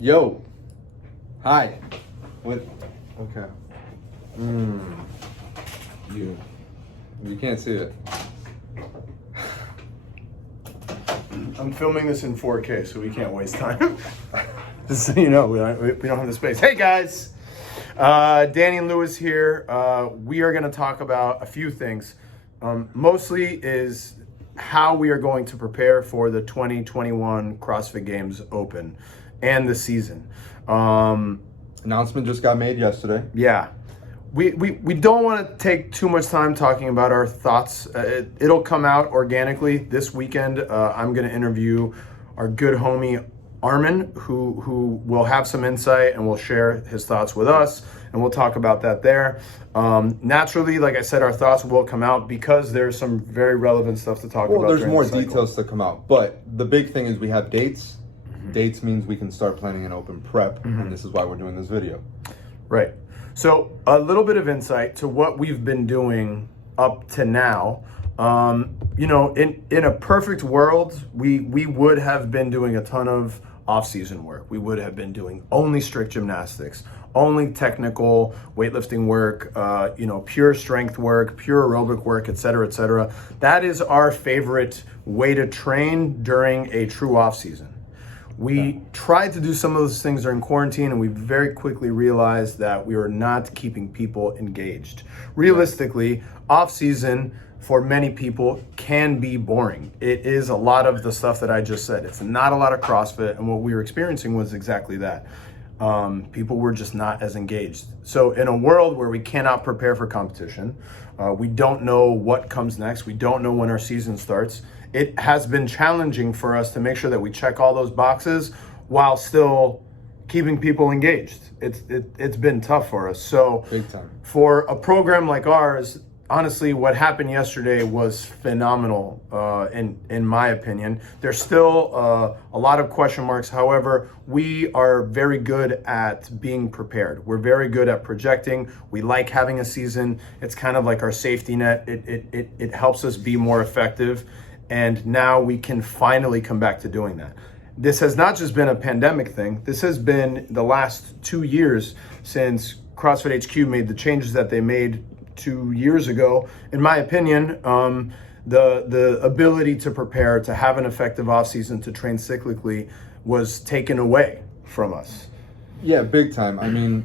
Yo. Hi. What? Okay. You can't see it. I'm filming this in 4K, so we can't waste time. Just so you know, we don't have the space. Hey guys, Danny and Lewis here. We are going to talk about a few things. Mostly is how we are going to prepare for the 2021 CrossFit Games Open and the season. Announcement just got made yesterday. Yeah. We don't want to take too much time talking about our thoughts. It'll come out organically this weekend. I'm going to interview our good homie Armin, who will have some insight and will share his thoughts with us, and we'll talk about that there. Naturally, like I said, our thoughts will come out because there's some very relevant stuff to talk about. Well, there's during more the cycle. details to come out, but the big thing is we have dates. Dates means we can start planning an open prep, and this is why we're doing this video. Right. So a little bit of insight to what we've been doing up to now. In a perfect world, we would have been doing a ton of off-season work. We would have been doing only strict gymnastics, only technical weightlifting work, pure strength work, pure aerobic work, et cetera, et cetera. That is our favorite way to train during a true off-season. We tried to do some of those things during quarantine, and we very quickly realized that we were not keeping people engaged. Realistically, off-season for many people can be boring. It is a lot of the stuff that I just said. It's not a lot of CrossFit, and what we were experiencing was exactly that. People were just not as engaged. So in a world where we cannot prepare for competition, we don't know what comes next, we don't know when our season starts, it has been challenging for us to make sure that we check all those boxes while still keeping people engaged. It's been tough for us. So Big time. For a program like ours, honestly, what happened yesterday was phenomenal, in my opinion. There's still a lot of question marks. However, we are very good at being prepared. We're very good at projecting. We like having a season. It's kind of like our safety net. It helps us be more effective. And now we can finally come back to doing that. This has not just been a pandemic thing. This has been the last 2 years since CrossFit HQ made the changes that they made 2 years ago. In my opinion, the ability to prepare, to have an effective off season, to train cyclically was taken away from us. Yeah, big time. I mean,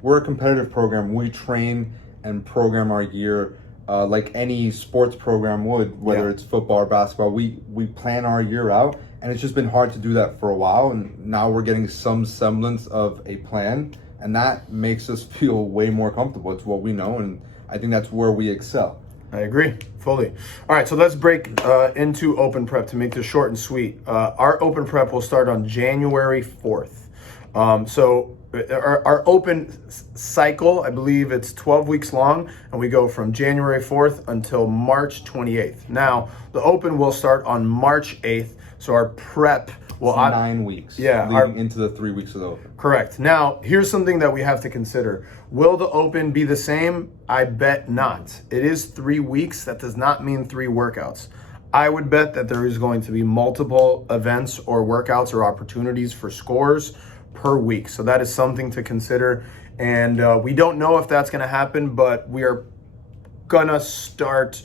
we're a competitive program. We train and program our year like any sports program would, whether it's football or basketball. We plan our year out, and it's just been hard to do that for a while, and now we're getting some semblance of a plan, and that makes us feel way more comfortable. It's what we know, and I think that's where we excel. I agree, fully. All right, so let's break into open prep to make this short and sweet. Our open prep will start on January 4th. So our open cycle, I believe it's 12 weeks long, and we go from January 4th until March 28th. Now, the open will start on March 8th, so our prep will... 9 weeks, leading into the 3 weeks of the open. Correct. Now, here's something that we have to consider. Will the open be the same? I bet not. It is 3 weeks. That does not mean 3 workouts. I would bet that there is going to be multiple events or workouts or opportunities for scores per week. So that is something to consider. And we don't know if that's going to happen, but we are going to start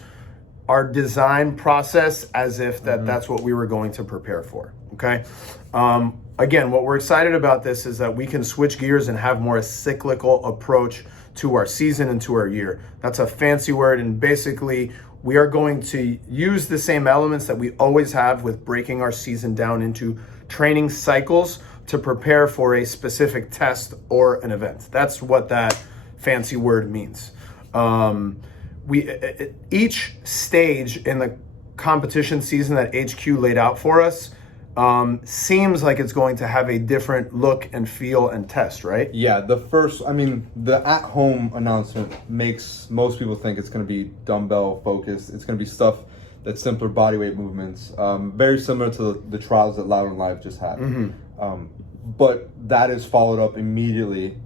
our design process as if that's what we were going to prepare for. Okay. Again, what we're excited about this is that we can switch gears and have more a cyclical approach to our season and to our year. That's a fancy word. And basically, we are going to use the same elements that we always have with breaking our season down into training cycles to prepare for a specific test or an event. That's what that fancy word means. Each stage in the competition season that HQ laid out for us seems like it's going to have a different look and feel and test, right? Yeah, the at-home announcement makes most people think it's going to be dumbbell focused. It's going to be stuff that's simpler bodyweight movements, very similar to the trials that Loud and Live just had. But that is followed up immediately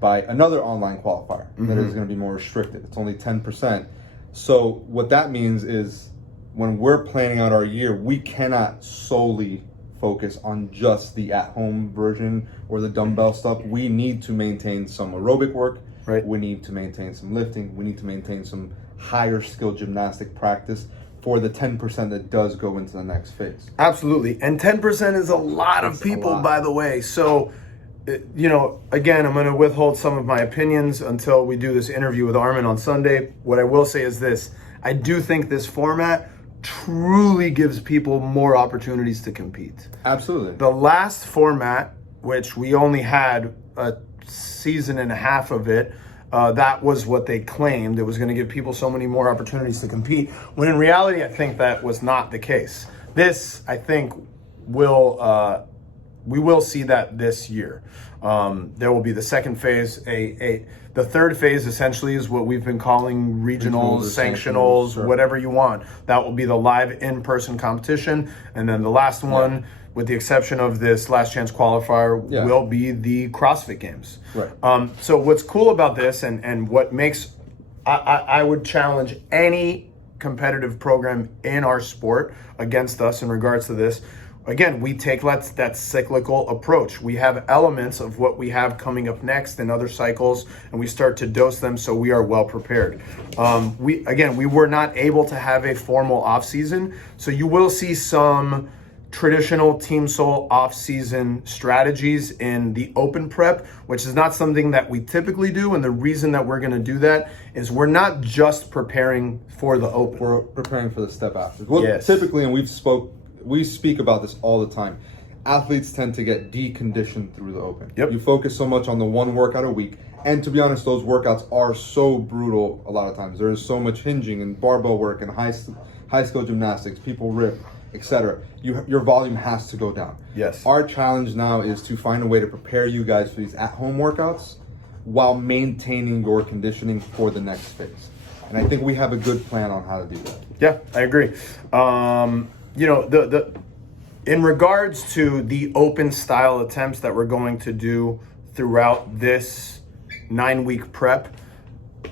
by another online qualifier that is going to be more restricted. It's only 10%. So what that means is when we're planning out our year, we cannot solely focus on just the at-home version or the dumbbell stuff. We need to maintain some aerobic work. Right. We need to maintain some lifting. We need to maintain some higher skill gymnastic practice for the 10% that does go into the next phase. Absolutely. And 10% is a lot of That's a people, lot. by the way. So, again, I'm going to withhold some of my opinions until we do this interview with Armin on Sunday. What I will say is this. I do think this format truly gives people more opportunities to compete. Absolutely. The last format, which we only had a season and a half of it, that was what they claimed. It was going to give people so many more opportunities to compete, when in reality, I think that was not the case. This, I think, we will see that this year. There will be the second phase. The third phase essentially is what we've been calling regionals, sanctionals, sure. whatever you want. That will be the live in-person competition. And then the last one, with the exception of this last chance qualifier, will be the CrossFit Games. Right. So what's cool about this and what makes, I would challenge any competitive program in our sport against us in regards to this. Again, we take that cyclical approach. We have elements of what we have coming up next in other cycles, and we start to dose them so we are well prepared. We were not able to have a formal off season, so you will see some traditional Team Soul off-season strategies in the open prep, which is not something that we typically do. And the reason that we're going to do that is we're not just preparing for the open. We're preparing for the step after. Well, Yes. typically, and we speak about this all the time, athletes tend to get deconditioned through the open. Yep. You focus so much on the one workout a week. And to be honest, those workouts are so brutal a lot of times. There is so much hinging and barbell work and high skill gymnastics, people rip, etc. Your volume has to go down. Yes. Our challenge now is to find a way to prepare you guys for these at-home workouts while maintaining your conditioning for the next phase. And I think we have a good plan on how to do that. Yeah, I agree. In regards to the open style attempts that we're going to do throughout this 9-week prep,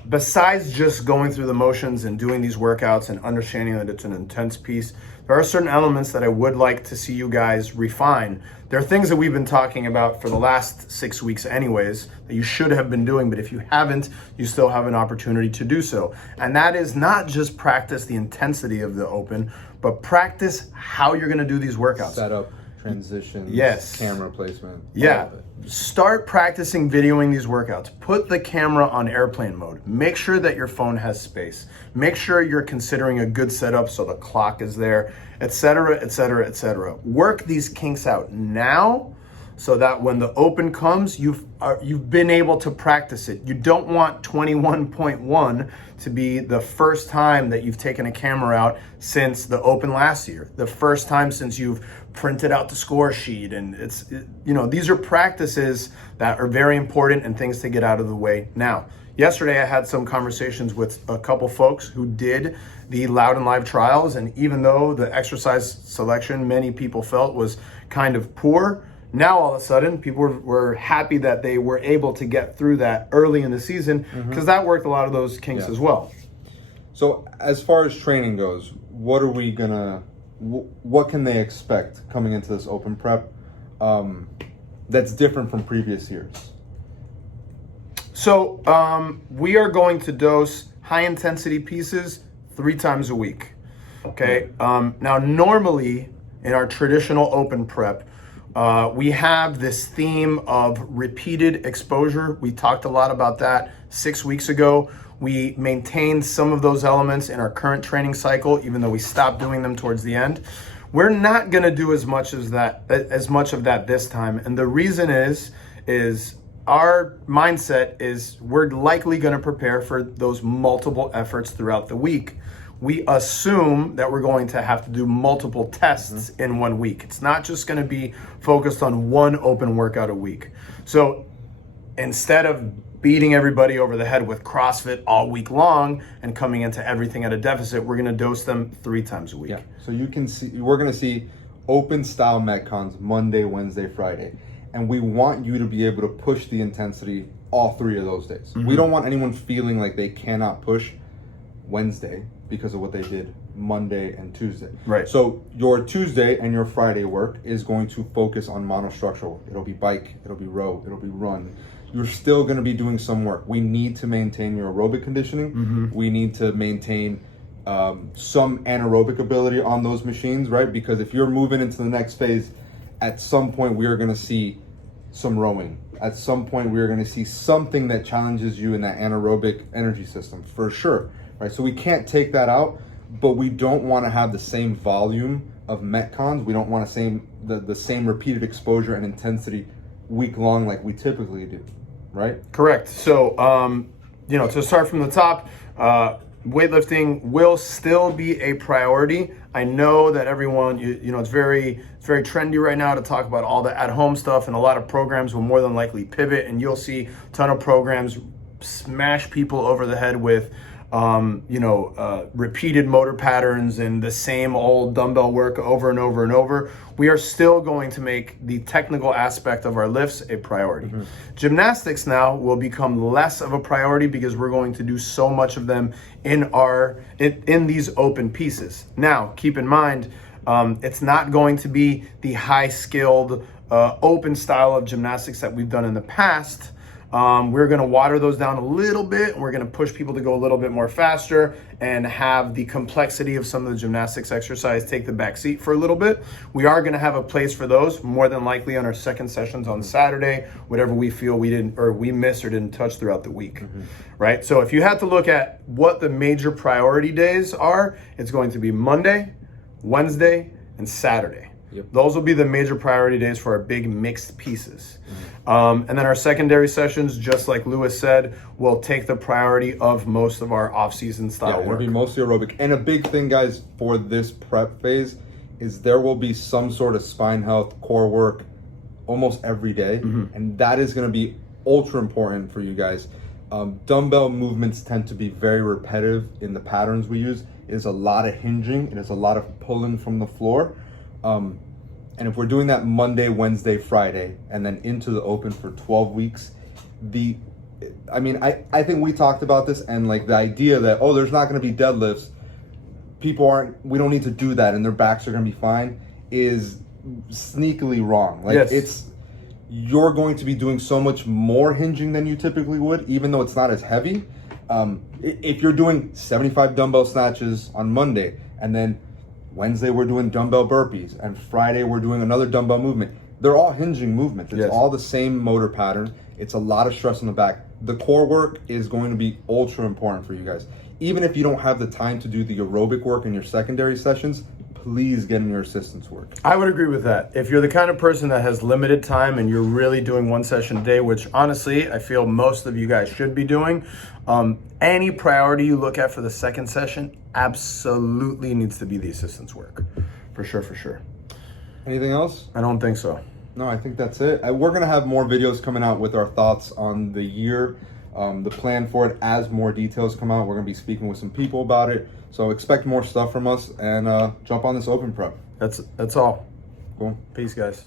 besides just going through the motions and doing these workouts and understanding that it's an intense piece, there are certain elements that I would like to see you guys refine. There are things that we've been talking about for the last 6 weeks anyways, that you should have been doing, but if you haven't, you still have an opportunity to do so. And that is not just practice the intensity of the open, but practice how you're gonna do these workouts. Setup, transitions, Yes. camera placement. all Yeah. of it. Start practicing videoing these workouts. Put the camera on airplane mode. Make sure that your phone has space. Make sure you're considering a good setup so the clock is there, etc., etc., etc. Work these kinks out now so that when the open comes, you've been able to practice it. You don't want 21.1 to be the first time that you've taken a camera out since the open last year, the first time since you've printed out the score sheet. And these are practices that are very important and things to get out of the way now. Yesterday, I had some conversations with a couple folks who did the Loud and Live trials, and even though the exercise selection many people felt was kind of poor, now all of a sudden people were happy that they were able to get through that early in the season, because that worked a lot of those kinks as well. So as far as training goes, what can they expect coming into this open prep that's different from previous years? So we are going to dose high intensity pieces 3 times a week. Okay. Now, normally in our traditional open prep, we have this theme of repeated exposure. We talked a lot about that 6 weeks ago. We maintained some of those elements in our current training cycle, even though we stopped doing them towards the end. We're not going to do as much of that this time. And the reason is our mindset is we're likely going to prepare for those multiple efforts throughout the week. We assume that we're going to have to do multiple tests in 1 week. It's not just going to be focused on one open workout a week. So instead of beating everybody over the head with CrossFit all week long and coming into everything at a deficit, we're going to dose them 3 times a week. Yeah. So we're going to see open style Metcons Monday, Wednesday, Friday. And we want you to be able to push the intensity all 3 of those days. We don't want anyone feeling like they cannot push Wednesday because of what they did Monday and Tuesday. Right. So your Tuesday and your Friday work is going to focus on monostructural. It'll be bike, it'll be row, it'll be run. You're still going to be doing some work. We need to maintain your aerobic conditioning. We need to maintain some anaerobic ability on those machines, right? Because if you're moving into the next phase, at some point we are going to see some rowing. At some point we are going to see something that challenges you in that anaerobic energy system, for sure, right? So we can't take that out, but we don't want to have the same volume of metcons. We don't want the same repeated exposure and intensity week long like we typically do, right? Correct. So, to start from the top, weightlifting will still be a priority. I know that everyone, it's very trendy right now to talk about all the at-home stuff, and a lot of programs will more than likely pivot, and you'll see a ton of programs smash people over the head with repeated motor patterns and the same old dumbbell work over and over and over. We are still going to make the technical aspect of our lifts a priority. Gymnastics now will become less of a priority because we're going to do so much of them in these open pieces. Now, keep in mind, it's not going to be the high-skilled open style of gymnastics that we've done in the past. We're going to water those down a little bit, and we're going to push people to go a little bit more faster and have the complexity of some of the gymnastics exercise take the back seat for a little bit. We are going to have a place for those, more than likely on our second sessions on Saturday, whatever we feel we missed or didn't touch throughout the week, right? So if you had to look at what the major priority days are, it's going to be Monday, Wednesday, and Saturday. Yep. Those will be the major priority days for our big mixed pieces. And then our secondary sessions, just like Lewis said, will take the priority of most of our off-season style It'll work. be mostly aerobic. And a big thing, guys, for this prep phase is there will be some sort of spine health, core work almost every day. And that is going to be ultra important for you guys. Dumbbell movements tend to be very repetitive in the patterns we use. It is a lot of hinging. It is a lot of pulling from the floor. And if we're doing that Monday, Wednesday, Friday, and then into the open for 12 weeks, I think we talked about this, and like the idea that, there's not going to be deadlifts, we don't need to do that and their backs are going to be fine, is sneakily wrong. Like, yes. You're going to be doing so much more hinging than you typically would, even though it's not as heavy. If you're doing 75 dumbbell snatches on Monday, and then Wednesday we're doing dumbbell burpees, and Friday we're doing another dumbbell movement, they're all hinging movements. It's all the same motor pattern. It's a lot of stress on the back. The core work is going to be ultra important for you guys. Even if you don't have the time to do the aerobic work in your secondary sessions, please get in your assistance work. I would agree with that. If you're the kind of person that has limited time and you're really doing one session a day, which honestly I feel most of you guys should be doing, any priority you look at for the second session absolutely needs to be the assistance work. For sure. Anything else? I don't think so. No, I think that's it. We're going to have more videos coming out with our thoughts on the year, the plan for it. As more details come out, we're going to be speaking with some people about it. So expect more stuff from us, and jump on this open prep. That's all. Cool. Peace, guys.